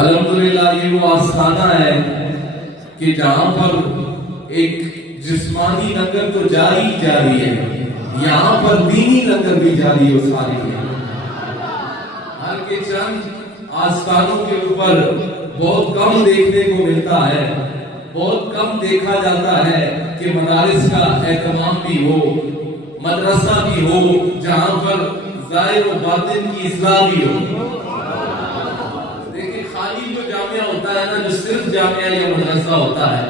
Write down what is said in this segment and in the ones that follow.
الحمدللہ یہ وہ آستانہ ہے کہ جہاں پر ایک جسمانی لنگر تو جاری ہے، یہاں پر دینی لنگر بھی جاری و ساری ہے۔ ہر کے چند آستانوں کے اوپر بہت کم دیکھنے کو ملتا ہے، بہت کم دیکھا جاتا ہے کہ مدارس کا اہتمام بھی ہو، مدرسہ بھی ہو جہاں پر ظاہر و باطن کی اصلاح بھی ہو۔ دیکھیں خالی جو جامعہ ہوتا ہے نا، جو صرف جامعہ یا مدرسہ ہوتا ہے،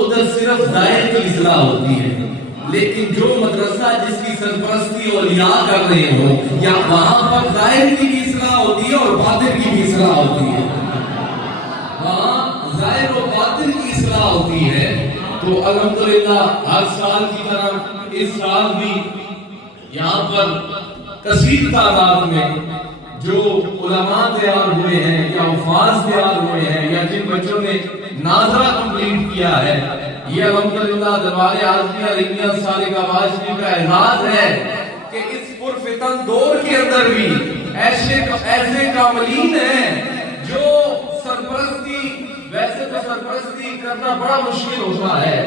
ادھر صرف ظاہر کی اصلاح ہوتی ہے، لیکن جو مدرسہ جس کی سرپرستی اولیاء کر رہے ہو، یا وہاں پر ظاہر کی بھی اصلاح ہوتی ہے اور باطن کی بھی اصلاح ہوتی ہے، وہاں ظاہر و باطن کی اصلاح ہوتی ہے۔ تو الحمدللہ ہر سال کی طرح اس سال بھی یہاں پر کثیر تعداد میں جو علماء تیار ہوئے ہیں یا حفاظ تیار ہوئے ہیں یا جن بچوں نے ناظرہ کمپلیٹ کیا ہے، یہ الحمدللہ دربار عالمیہ رحمیہ سالکہ باشری کا اعزاز ہے کہ اس پرفتن دور کے اندر بھی ایسے کاملین ہیں جو سرپرستی، ویسے تو سرپرستی کرنا بڑا مشکل ہوتا ہے،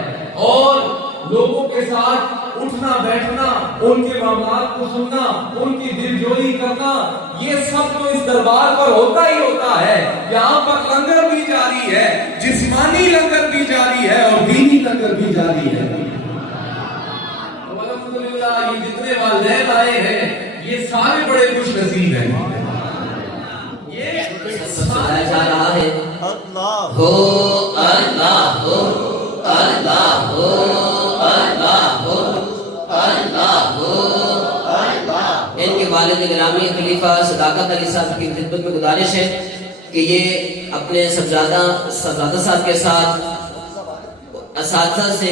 اور لوگوں کے ساتھ اٹھنا بیٹھنا، ان کے معاملات کو سننا، ان کی دلجوئی کرنا، یہ سب تو اس دربار پر ہوتا ہی ہوتا ہے۔ یہاں پر لنگر بھی جاری ہے، جسمانی لنگر بھی جاری ہے اور دینی لنگر بھی جاری ہے۔ الحمدللہ یہ جتنے والدین آئے ہیں یہ سارے بڑے خوش نصیب ہیں۔ یہ سنایا جا رہا ہے اللہ ہو اللہ ہو اللہ ہو اللہ ہو اللہ ہو اللہ۔ ان کے والد گرامی خلیفہ صداقت علی صاحب کی خدمت میں گزارش ہے کہ یہ اپنے صاحبزادہ صاحب کے ساتھ اساتذہ سے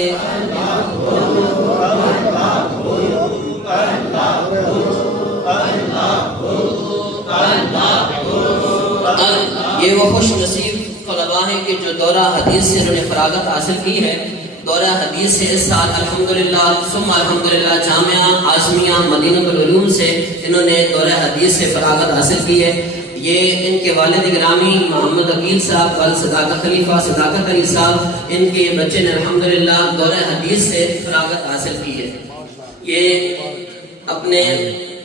یہ وہ خوش نصیب طلباء ہیں کہ جو دورہ حدیث سے انہوں نے فراغت حاصل کی ہے۔ دورہ حدیث سے اس سال الحمدللہ ثم الحمدللہ جامعہ عاصمیہ مدینہ العلوم سے انہوں نے دورہ حدیث سے فراغت حاصل کی ہے۔ یہ ان کے والد گرامی محمد عقیل صاحب ول صداقت خلیفہ صداقت علی صاحب، ان کے بچے نے الحمدللہ دورہ حدیث سے فراغت حاصل کی ہے۔ یہ اپنے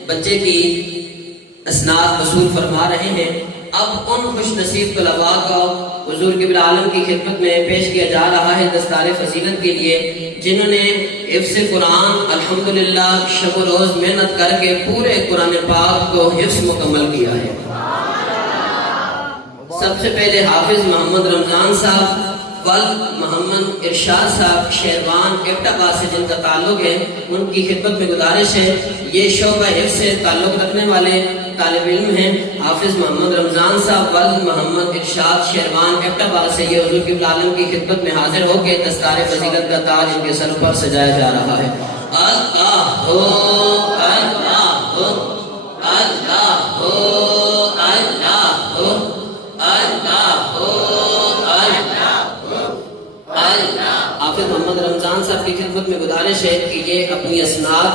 بچے کی اسناد وصول فرما رہے ہیں۔ اب ان خوش نصیب طلباء کا حضور قبلہ عالم کی خدمت میں پیش کیا جا رہا ہے دستار فضیلت کے لیے، جنہوں نے حفظ قرآن الحمدللہ شب و روز محنت کر کے پورے قرآن پاک کو حفظ مکمل کیا ہے۔ سب سے پہلے حافظ محمد رمضان صاحب ول محمد ارشاد صاحب شیروان ایبٹا سے جن کا تعلق ہے، ان کی خدمت میں گزارش ہے۔ یہ شعبہ حفظ سے تعلق رکھنے والے طالب علم ہیں۔ حافظ محمد رمضان صاحب ول محمد ارشاد شیروان ایبٹا سے یہ حضور قبلہ عالم کی خدمت میں حاضر ہو کے دستار فضیلت کا تاج ان کے سر پر سجایا جا رہا ہے۔ اللہ ہو اللہ ہو اللہ ہو اللہ ہو اللہ ہو حافظ محمد رمضان صاحب کی خدمت میں گزارش ہے کہ یہ اپنی اسناد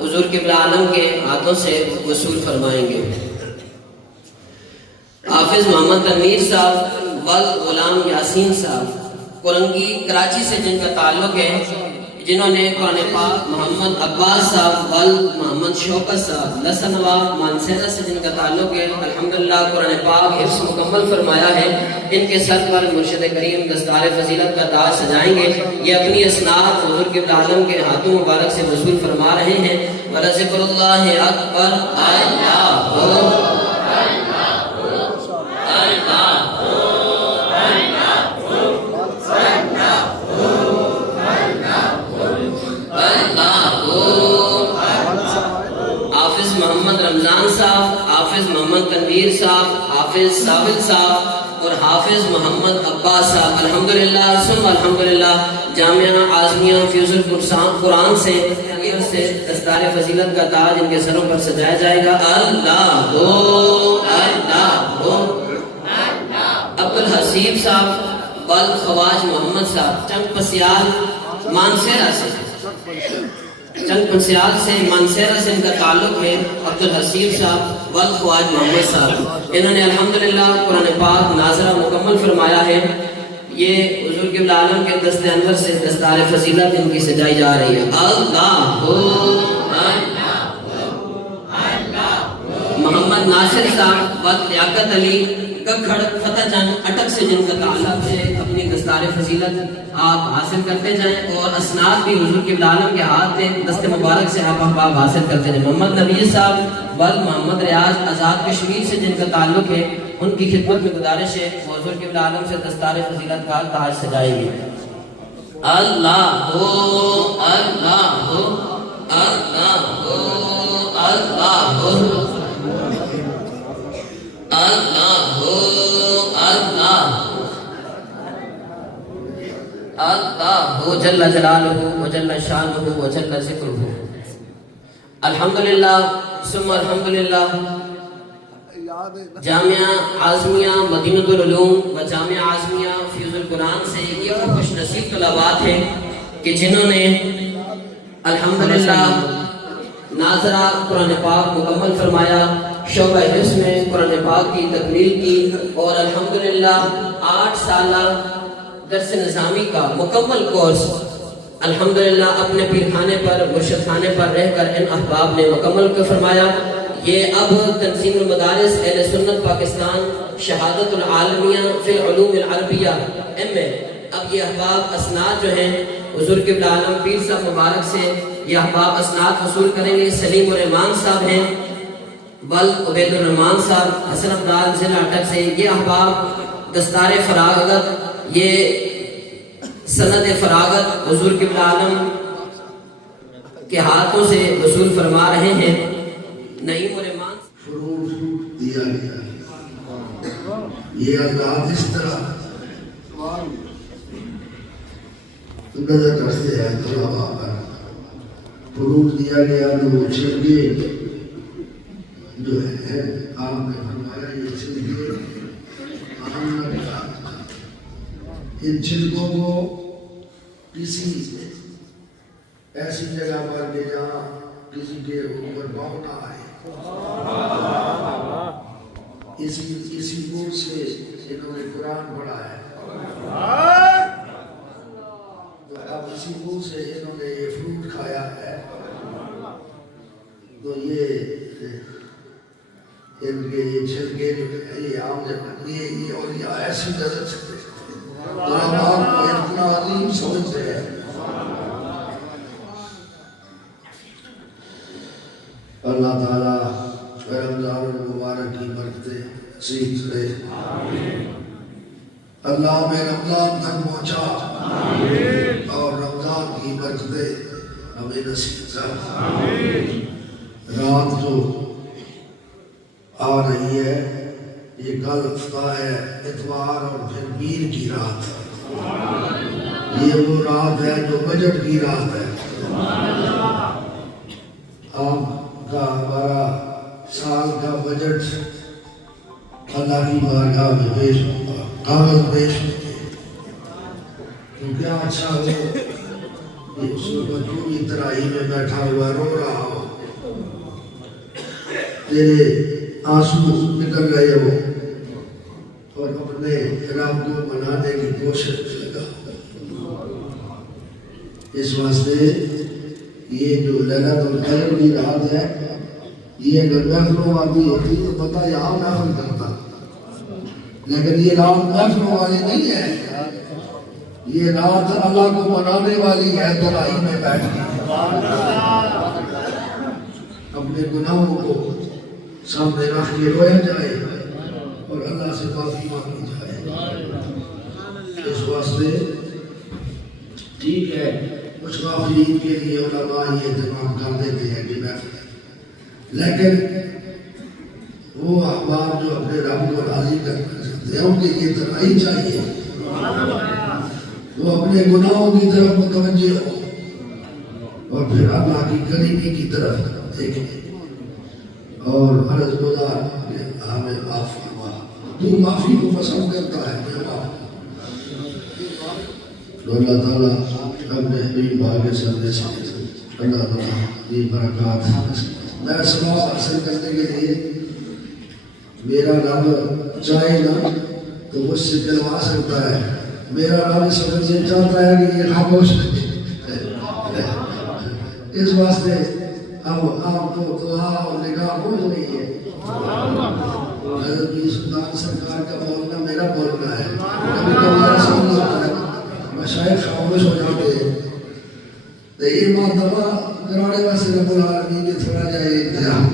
حضور قبلہ عالم کے ہاتھوں سے وصول فرمائیں گے۔ حافظ محمد تنویر صاحب ول غلام یاسین صاحب کورنگی کراچی سے جن کا تعلق ہے، جنہوں نے قرآن پاک محمد عباس صاحب ول محمد شوکت صاحب لسنوا مانسیرہ سے جن کا تعلق ہے، الحمدللہ قرآن پاک حفظ مکمل فرمایا ہے۔ ان کے سر پر مرشد کریم دستار فضیلت کا تاج سجائیں گے۔ یہ اپنی اسناد حضور قبلہ عالم کے ہاتھوں مبارک سے وصول فرما رہے ہیں۔ وَلَذِكْرُ اللَّهِ أَكْبَرُ اللہ ہو حافظ محمد رمضان صاحب، حافظ محمد تنویر صاحب، حافظ ثابت صاحب اور حافظ محمد عباس صاحب الحمدللہ ثم الحمدللہ جامعہ عاصمیہ فیض القرآن سے دستار فضیلت کا تاج ان کے سروں پر سجایا جائے گا۔ اللہ ہو اللہ ہو عبدالحسیب صاحب ول خواج محمد صاحب چنگ پسیال مانسیرہ سے چند کنسیات سے مانسیرہ سے ان کا تعلق ہے، عبدالحسیب صاحب والخواج محمد صاحب، انہوں نے الحمدللہ قرآن پاک ناظرہ مکمل فرمایا ہے۔ یہ حضور قبلہ عالم کے دست انور سے دستار فضیلت ان کی سجائی جا رہی ہے۔ اللہ محمد ناصر صاحب و لیاقت علی ککھڑ فتح جنگ اٹک سے جن کا تعلق ہے، اپنی دستار فضیلت آپ حاصل کرتے جائیں، اور اسناد بھی حضور قبلہ عالم کے ہاتھ میں دست مبارک سے آپ احباب حاصل کرتے جائیں۔ محمد نبی صاحب بل محمد ریاض آزاد کشمیر سے جن کا تعلق ہے، ان کی خدمت میں گزارش ہے حضور قبلہ عالم سے دستار فضیلت کا تاج سجائے گی۔ اللہ ہو اللہ ہو اللہ ہو اللہ ہو اللہ ہو اللہ اللہ ہو جل جلالہ و جل شانہ و جل ذکرہ۔ الحمدللہ ثم الحمدللہ جامعہ عازمیہ مدینۃ العلوم و جامعہ عازمیہ فیض القرآن سے یہ وہ خوش نصیب طلبات ہیں کہ جنہوں نے الحمدللہ ناظرہ قرآن پاک مکمل فرمایا، شعبہ حفظ میں قرآن پاک کی تکمیل کی، اور الحمدللہ 8 سالہ درس نظامی کا مکمل کورس الحمدللہ اپنے پیر خانے پر مرشد خانے پر رہ کر ان احباب نے مکمل کر فرمایا۔ یہ اب تنظیم المدارس اہل سنت پاکستان شہادت العالمیہ فی العلوم العربیہ ایم اے، اب یہ احباب اسناد جو ہیں حضور قبلہ عالم پیر صاحب مبارک سے یہ احباب اسناد حصول کریں گے۔ سلیم الرحمان صاحب ہیں، بل عبید الرحمان صاحب حسن عبدال ضلع اٹک سے، یہ احباب دستار فراغت، یہ سند فراغت حضور قبلہ عالم کے ہاتھوں سے وصول فرما رہے ہیں۔ نعیم الرحمان فروغ دیا گیا، یہ اللہ اس طرح نظر کرتے ہیں طلباء پر فروغ دیا گیا، تو وہ چھلکے جو ہے آپ نے فرمایا یہ چھلکے اہم رکھا، ان چھلکوں کو کسی ایسی جگہ پر لے جہاں کسی کے اوپر باؤ نہ آئے، اسی نور سے انہوں نے قرآن پڑھا ہے، تو اب اسی نور سے انہوں نے یہ فروٹ کھایا ہے، تو یہ ان کے یہ چھلکے جو ہے یہ عام جب یہ اولیاء ایسی نظر سے تو ہم آپ کو اتنا عظیم سمجھتے ہیں۔ اللہ تعالیٰ رمضان المبارک کی برکتیں نصیب کرے، اللہ میں رمضان تک پہنچا اور رمضان کی برکتیں ہمیں نصیب کر۔ رات جو آ رہی ہے یہ کل ہفتہ ہے اتوار اور پھر پیر کی رات، یہ وہ رات ہے جو بجٹ کی رات ہے۔ آپ کا ہمارا سال کا بجٹ اللہ کی بارگاہ میں پیش ہوگا، کاغذ پیش ہوگے، تو کیا اچھا ہو کہ اس وقت جو بھی ترائی میں بیٹھا ہوا رو رہا ہو، تیرے آنسو نکل رہے ہو اور اپنے رب کو منانے کی کوشش لگا۔ اس واسطے یہ جو لیلۃ القدر کی رات ہے، یہ اگر محفلوں والی ہوتی تو پتہ یہاں محفل کرتا، لیکن یہ رات محفلوں والی نہیں ہے، یہ رات اللہ کو منانے والی ہے۔ ترائی میں بیٹھ کے اپنے گناہوں کو سامنے رکھ کے رویا جائے اور اللہ سے معافی مانگی جائے۔ اس واسطے ٹھیک ہے کچھ معافی کے لیے علماء یہ اہتمام کر دیتے ہیں کہ محفل، لیکن وہ احباب جو اپنے رب کو راضی کرنا چاہتے ہیں ان کے لیے ترائی چاہیے، وہ اپنے گناہوں کی طرف متوجہ ہو اور پھر اللہ کی قریبی کی طرف دیکھیں اور عرض گزار کہ ہمیں معاف فرما، تو معافی کو پسند کرتا ہے میں معاف۔ تو اللہ تعالیٰ اپنے حبیب آگے سامنے سے اللہ تعالیٰ یہ برکات. میں ثواب حاصل کرنے کے لیے میرا رب چاہے نا تو مجھ سے دلوا سکتا ہے. میرا رب اس وقت یہ چاہتا ہے کہ یہ خاموش اس واسطے اب آپ کو دعا اور نگاہ بول رہی ہے. حضرت پیر سلطان سرکار کا بولنا میرا بولنا ہے. کبھی کبھی ایسا نہیں ہوتا ہے مشائخ خاموش ہو جاتے ہیں تو یہ ماں دعا کرانے واسطے رب العالمین نے تھوڑا جا انتظام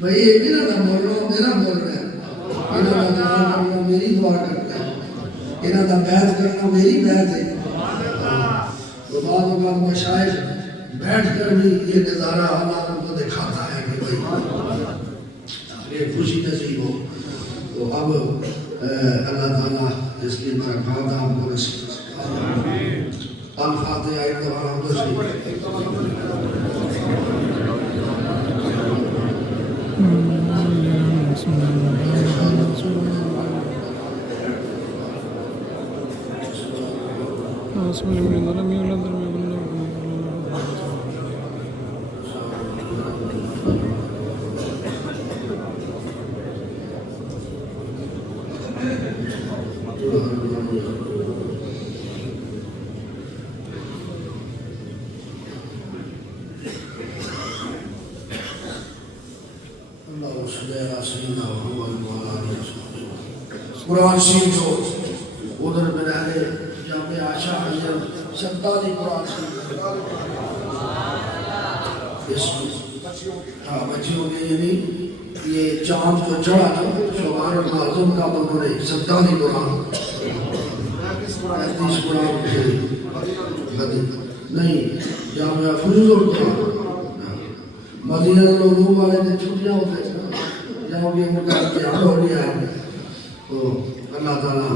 بھائی یہ میرا نہ بول رہا ہوں میرا بول رہا ہے. انہوں نے دعا کرنا میری دعا کرنا ہے. انہوں نے بیعت کرنا میری بیعت ہے. تو بعض اوقات مشائخ بیٹھ کر بھی یہ نظارہ اللہ کو دکھاتا ہے کہ بھائی یہ خوشی نصیب ہو. تو اب اللہ تعالیٰ اس کی برکات آپ کو نصیب کرے. الفاتحہ ایک دفعہ ہم قرآن شریف کو ادھر میں رہنے جامع عائشہ حضرت سنتالی قرآن شریف بچیوں کے یعنی یہ چاند جو چڑھا نا شوہر معظم کا تو انہوں نے سنتالی قرآن 35 قرآن نہیں جامعہ فروز القرآن مدینہ العلوم والے دن چھٹیاں ہوتے ہیں جہاں بھی ان کا امتحان ہو گیا ہے. تو اللہ تعالیٰ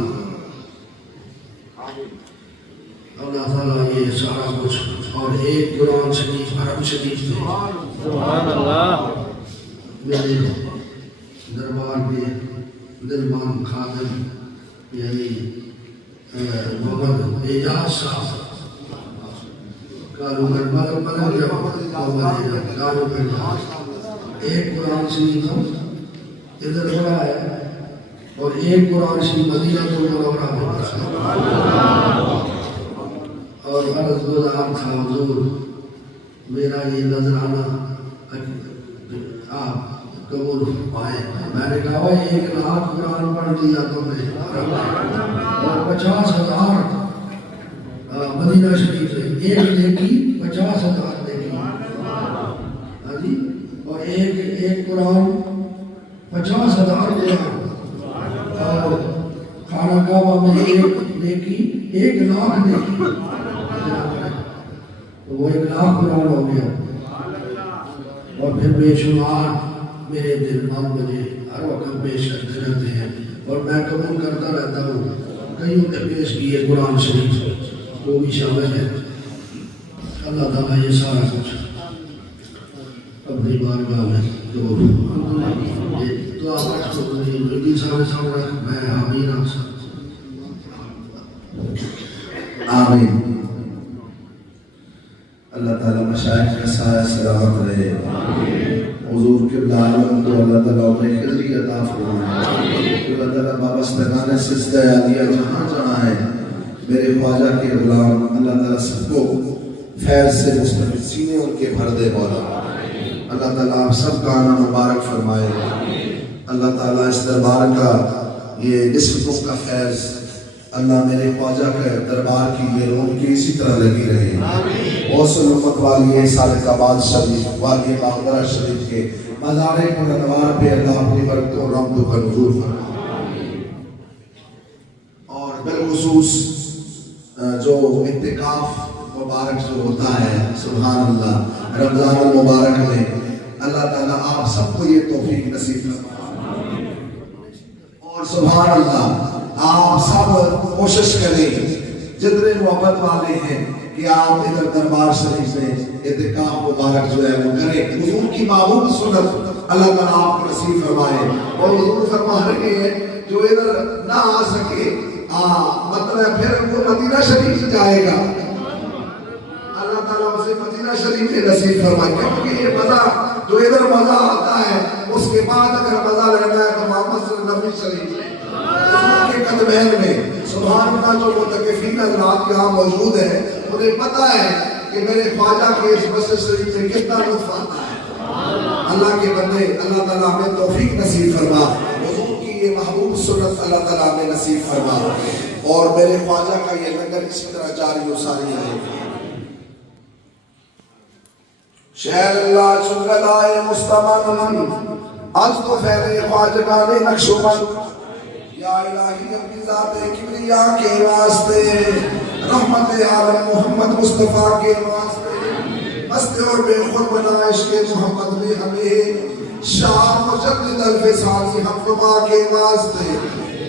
یہ سارا کچھ اور ایک قرآن شریف حرم شریف سے سبحان اللہ میرے دربار میں دلمان خادم یعنی محمد اعجاز صاحب ایک قرآن شریف ادھر ہو رہا ہے اور ایک قرآن شریف مدینہ المنورہ میں ہو رہا ہے. اور عرض گزار تھا حضور میرا یہ نذرانہ آپ قبول فرمائیں. میں نے کہا 1 لاکھ قرآن پڑھ دیا تم نے اور 50,000 مدینہ شریف سے ایک نیکی 50,000 نیکی. ہاں جی اور ایک قرآن 50,000 قرآن اور خانہ کعبہ میں ایک نیکی 1 لاکھ نیکی. تو وہ 1 لاکھ قرآن ہو گیا. اور پھر بے شمار میرے دل 9 بجے ہر وقت پیش کرتے رہتے ہیں اور میں قبول کرتا رہتا ہوں. کئیوں نے پیش کیے قرآن شریف وہ بھی شامل ہے. اللہ تعالیٰ یہ سارا کچھ اپنی بارگاہ میں جو دعا جلدی سارے سامنے رکھ میں آمین آمین. اللہ تعالیٰ مشائخ کا سایہ سلامت رہے. حضور قبلہ عالم تو اللہ تعالیٰ انہیں خضری عطا فرمائے. اللہ تعالیٰ وابستگان سجدہ عالیہ جہاں جہاں ہے میرے خواجہ کے غلام اللہ تعالیٰ سب کو فیض سے مستفید سینے ان کے بھر دے مولا. اللہ تعالیٰ آپ سب کا آنا مبارک فرمائے. اللہ تعالیٰ اس دربار کا یہ نسبتوں کا فیض اللہ میرے خواجہ کے دربار کی یہ روح کی اسی طرح لگی رہے. غوث الامت والی صادق آباد شریف والی باغدرہ شریف کے مزار پرانوار پہ اللہ اپنی برکت و رحمت کا نزول فرمائے. اور بالخصوص جو اعتکاف مبارک جو ہوتا ہے سبحان اللہ رمضان المبارک میں اللہ تعالیٰ آپ سب کو یہ توفیق نصیب فرمائے. اور سبحان اللہ آپ سب کوشش کریں جتنے محبت والے ہیں کہ آپ ادھر دربار شریف میں اعتکاف مبارک جو ہے وہ کریں. حضور کی محبوب سنت اللہ تعالیٰ آپ کو نصیب فرمائے. اور حضور فرما رہے ہیں جو ادھر نہ آ سکے مطلب پھر وہ مدینہ شریف جائے گا. مدینہ شریف میں نصیب فرمائے، کیونکہ یہ مزہ جو ادھر مزہ آتا ہے اس کے بعد اگر مزہ لینا ہے تو محمد صلی اللہ علیہ وسلم کے قدمین میں سبحان اللہ جو متقفین حضرات یہاں موجود ہیں انہیں پتہ ہے کہ میرے خواجہ کے اس مسجد شریف میں کتنا لطف آتا ہے۔ اللہ کے بندے اللہ تعالیٰ ہمیں توفیق نصیب فرما، حضور کی یہ محبوب سنت اللہ تعالیٰ ہمیں نصیب فرما، اور میرے خواجہ کا یہ لنگر اسی طرح جاری و ساری رہے۔ شہر اللہ چنگلائے مستمن از تو فیض خواجگان نقشبند، یا الہی اپنی ذات کبریا کے واسطے، رحمت عالم محمد مصطفیٰ کے واسطے، مست اور بے خود بنا عشق محمد میں ہمیں، شاہ مجدد الفسانی حمدما کے واسطے،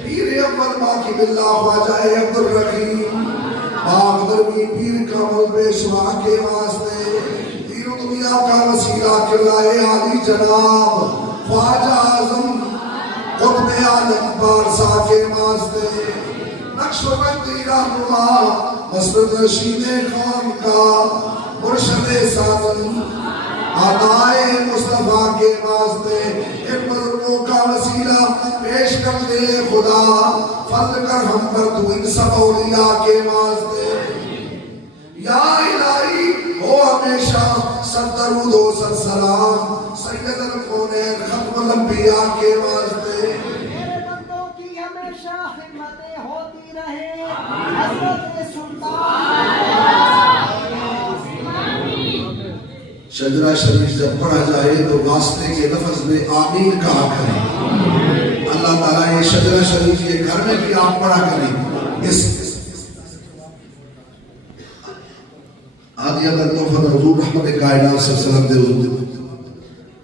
پیر اول باقی باللہ خواجہ عبد الرحیم باغ درمی پیر کامل پیشوا کے واسطے، دین و دنیا کا وسیلہ قبلہ عالی جناب خواجہ اعظم قطب عالم بارسا کے واسطے، نقش و بندی رہنما مسجد رشید خان کا مرشد سامن عطائے مصطفیٰ کے واسطے، ان بزرگوں کا وسیلہ پیش کر دے خدا، فضل کر ہم پر تو ان سب اولیاء کے واسطے، یا الہی ہو ہمیشہ سب درود و سب سلام سید الکونین ختم الانبیاء کے واسطے۔ میرے بندوں کی ہمیشہ خدمتیں ہوتی رہے، حضرت سلطان شجرہ شریف جب پڑھا جائے تو واسطے کے لفظ میں آمین کہا کریں۔ اللہ تعالیٰ یہ شجرہ شریف یہ گھر میں بھی آپ پڑھا کریں۔ اس آدھی اگر توفت حضور رحمت کائنات صلی اللہ علیہ وسلم دے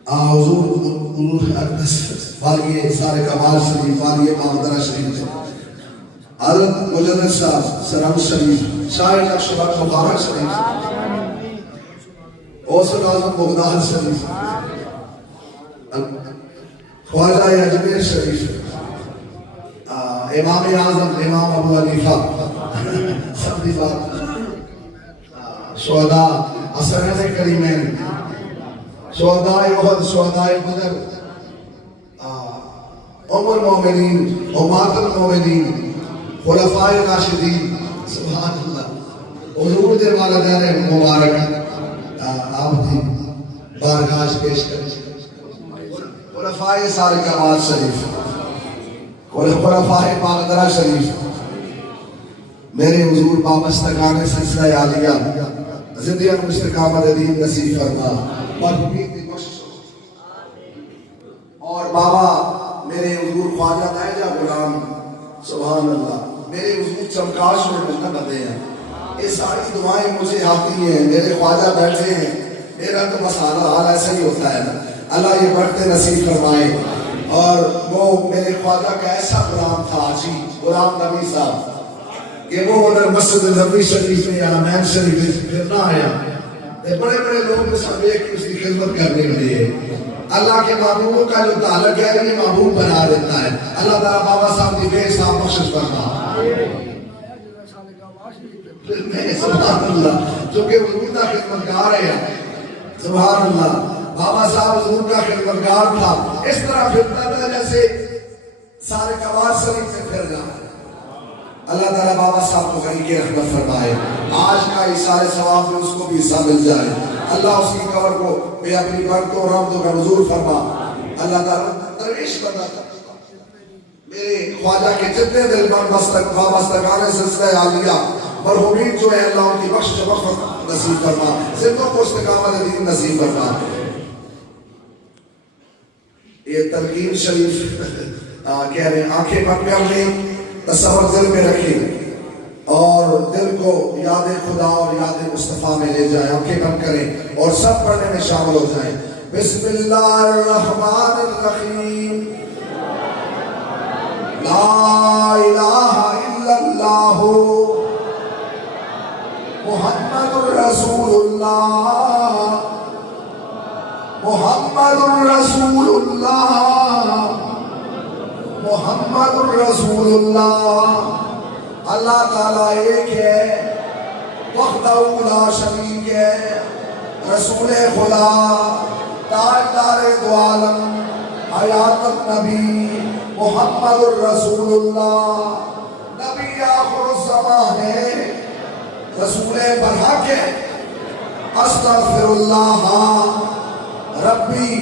حضور عروج اقدس والیے سارے کمال شریف والیے مہاندرہ شریف حضرت مجدد صاحب سرم شریف شاہ نقشبند مبارک شریف اوسط اعظم بغداد شریف خواجہ اجمیر شریف امام اعظم امام ابو حنیفہ سب دی بات شہداء حسنین کریمین شہداء احد شہداء بدر ام المومنین امہات المومنین خلفاء راشدین سبحان اللہ حضور دے والدین مبارک آپ دی بارگاہ پیش کریں، خلفاء سارے کمال شریف خلفاء پاکدرہ شریف میرے حضور بابستگان سلسلہ عالیہ زندگی مستقامت دین نصیب فرما، مرحومین دی بخشش، اور بابا میرے حضور خواجہ نائجہ غلام سبحان اللہ میرے حضور چمکاش میں ملنا بدے ہیں، یہ ساری دعائیں مجھے آتی ہیں، میرے خواجہ بیٹھے ہیں، میرا تو بس حال ایسا ہی ہوتا ہے نا، اللہ یہ بڑھتے نصیب فرمائے۔ اور وہ میرے خواجہ کا ایسا غلام تھا جی غلام نبی صاحب کہ وہ ادھر مسجد نبوی شریف میں یا مین شریف میں پھرنا آیا، بڑے بڑے لوگ سب ایک اس کی خدمت کرنے کے لیے اللہ کے محبوبوں کا جو تعلق ہے یہ محبوب بنا دیتا ہے۔ اللہ تعالیٰ بابا صاحب دی بے صاحب بخشش فرما، سبحان اللہ جو کہ حضور کا خدمتگار ہے، سبحان اللہ بابا صاحب حضور کا خدمتگار تھا، اس طرح پھرتا تھا جیسے سارے کمال شریف میں پھر جانا۔ اللہ تعالیٰ بابا صاحب کو غنی کے رحمت فرمائے، آج کا اِسارِ ثواب میں اس کو بھی حصہ مل جائے، اللہ اس کی قبر کو بے اپنی برکت و رحمت و منظور فرما۔ اللہ تعالیٰ درویش بنا تھا میرے خواجہ کے جتنے دل وابستگان سلسلہ عالیہ مرحومین جو ہے اللہ ان کی بخش مغفرت نصیب فرما، زندوں کو استقامت دین نصیب فرما۔ یہ تلقین شریف کہہ رہے ہیں آنکھیں بند کر لیں، تصور دل میں رکھیں اور دل کو یاد خدا اور یاد مصطفیٰ میں لے جائیں، آنکھیں بند کریں اور سب پڑھنے میں شامل ہو جائیں۔ بسم اللہ الرحمن الرحیم، لا الہ الا اللہ محمد الرسول اللہ، محمد الرسول اللہ، محمد الرسول اللہ۔ اللہ تعالیٰ ایک ہے، وحدہ لا شریک ہے، رسول خدا تاجدار دو عالم حیات النبی محمد الرسول اللہ نبی آخر الزمان ہے رسول برحق ہے استغفر اللہ ربی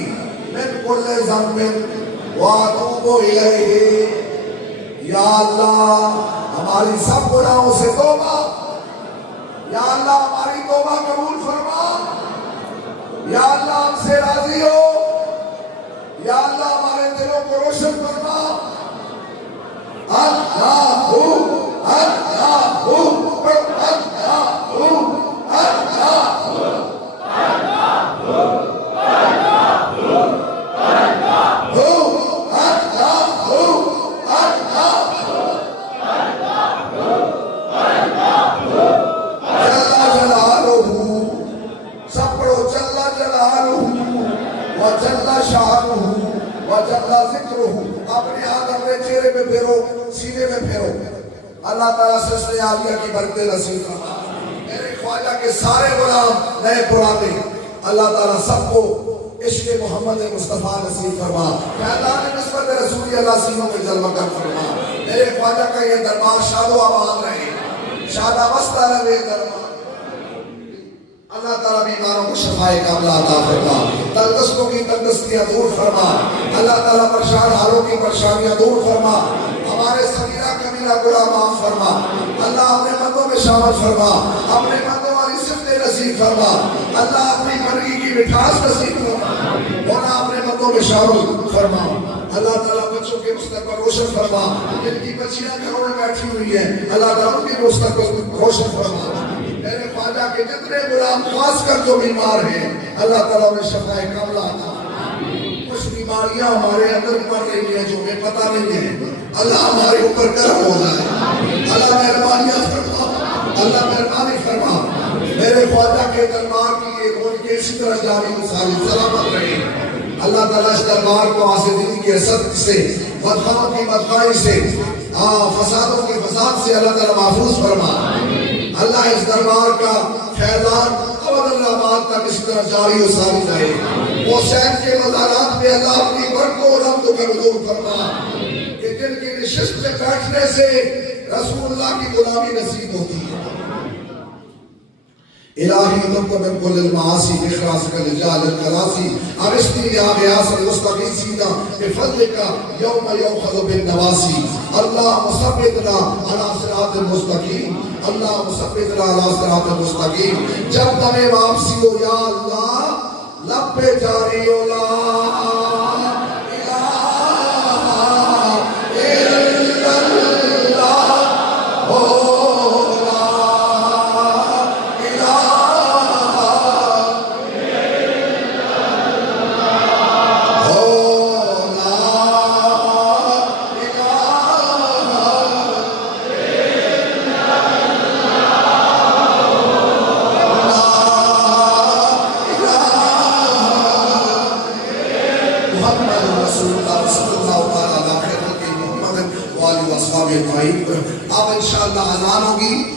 من کل ذنب واتوب الیہ یا اللہ ہماری سب گناہوں سے توبہ یا اللہ ہماری توبہ قبول فرما یا اللہ ہم سے راضی ہو یا اللہ ہمارے دلوں کو روشن فرما اللہ اپنے ہاتھ اپنے چہرے میں پھیرو سینے میں پھیرو اللہ تعالیٰ سجدہ عالیہ کی برکتیں نصیب فرما میرے خواجہ کے سارے غلام نئے پرانے اللہ تعالیٰ سب کو عشق محمد مصطفیٰ نصیب فرما فیضان نسبت رسول اللہ سینوں میں جلوہ کر فرما میرے خواجہ کا یہ دربار شاد و آباد رہے شادہ وسطہ رہے دربار اللہ تعالیٰ بیماروں کو شفائے کاملہ عطا فرما تندرستوں کی تندرستیاں دور فرما اللہ تعالیٰ پریشان حالوں کی پریشانیاں دور فرما ہمارے صغیرہ کبیرہ گناہ معاف فرما اللہ اپنے مندوں میں شامل فرما اپنے مندوں والی صفت نصیب فرما اللہ اپنی مرگی کی مٹھاس نصیب فرما ہونا اپنے مندوں میں شامل فرما اللہ تعالیٰ بچوں کے مستقبل روشن فرما جن کی بچیاں گھروں میں بیٹھی ہوئی ہیں اللہ تعالیٰ ان کی مستقبل روشن فرما میرے خواجہ کے جتنے غلام خاص کر جو بیمار ہیں اللہ تعالیٰ انہیں شفائے کاملہ عطا کچھ بیماریاں ہمارے اندر پڑ رہی ہیں جو ہمیں پتہ نہیں ہے اللہ ہمارے اوپر کرم ہو جائے اللہ مہربانیاں فرما اللہ مہربانی فرما میرے خواجہ کے دربار کی یہ روز کے اسی طرح جاری مساری سلامت رہے اللہ تعالیٰ اس دربار کو آسدین کی حسد سے بدخواہوں کی بدخواہی سے فسادوں کے فساد سے اللہ تعالیٰ محفوظ فرما اللہ اس دربار کا فیضان ابد الآباد تک اس طرح جاری و ساری رہے وہ حسین کے مزارات میں اللہ اپنی برکت و رحمتوں کا نزول فرما کہ جن کی نشست میں بیٹھنے سے رسول اللہ کی غلامی نصیب ہوتی ہے الہی تم کو من کل المعاصی بخلاص کا لجال القلاصی ارشتی یا بیاس المستقیسینا بفضلکا یوم یوخذ بالنواسی اللہ مثبتنا علی صراط المستقیم اللہ مثبتنا علی صراط المستقیم جب تمہیں واپسی ہو یا اللہ لب پہ جاری ہو لا اب انشاءاللہ اذان ہوگی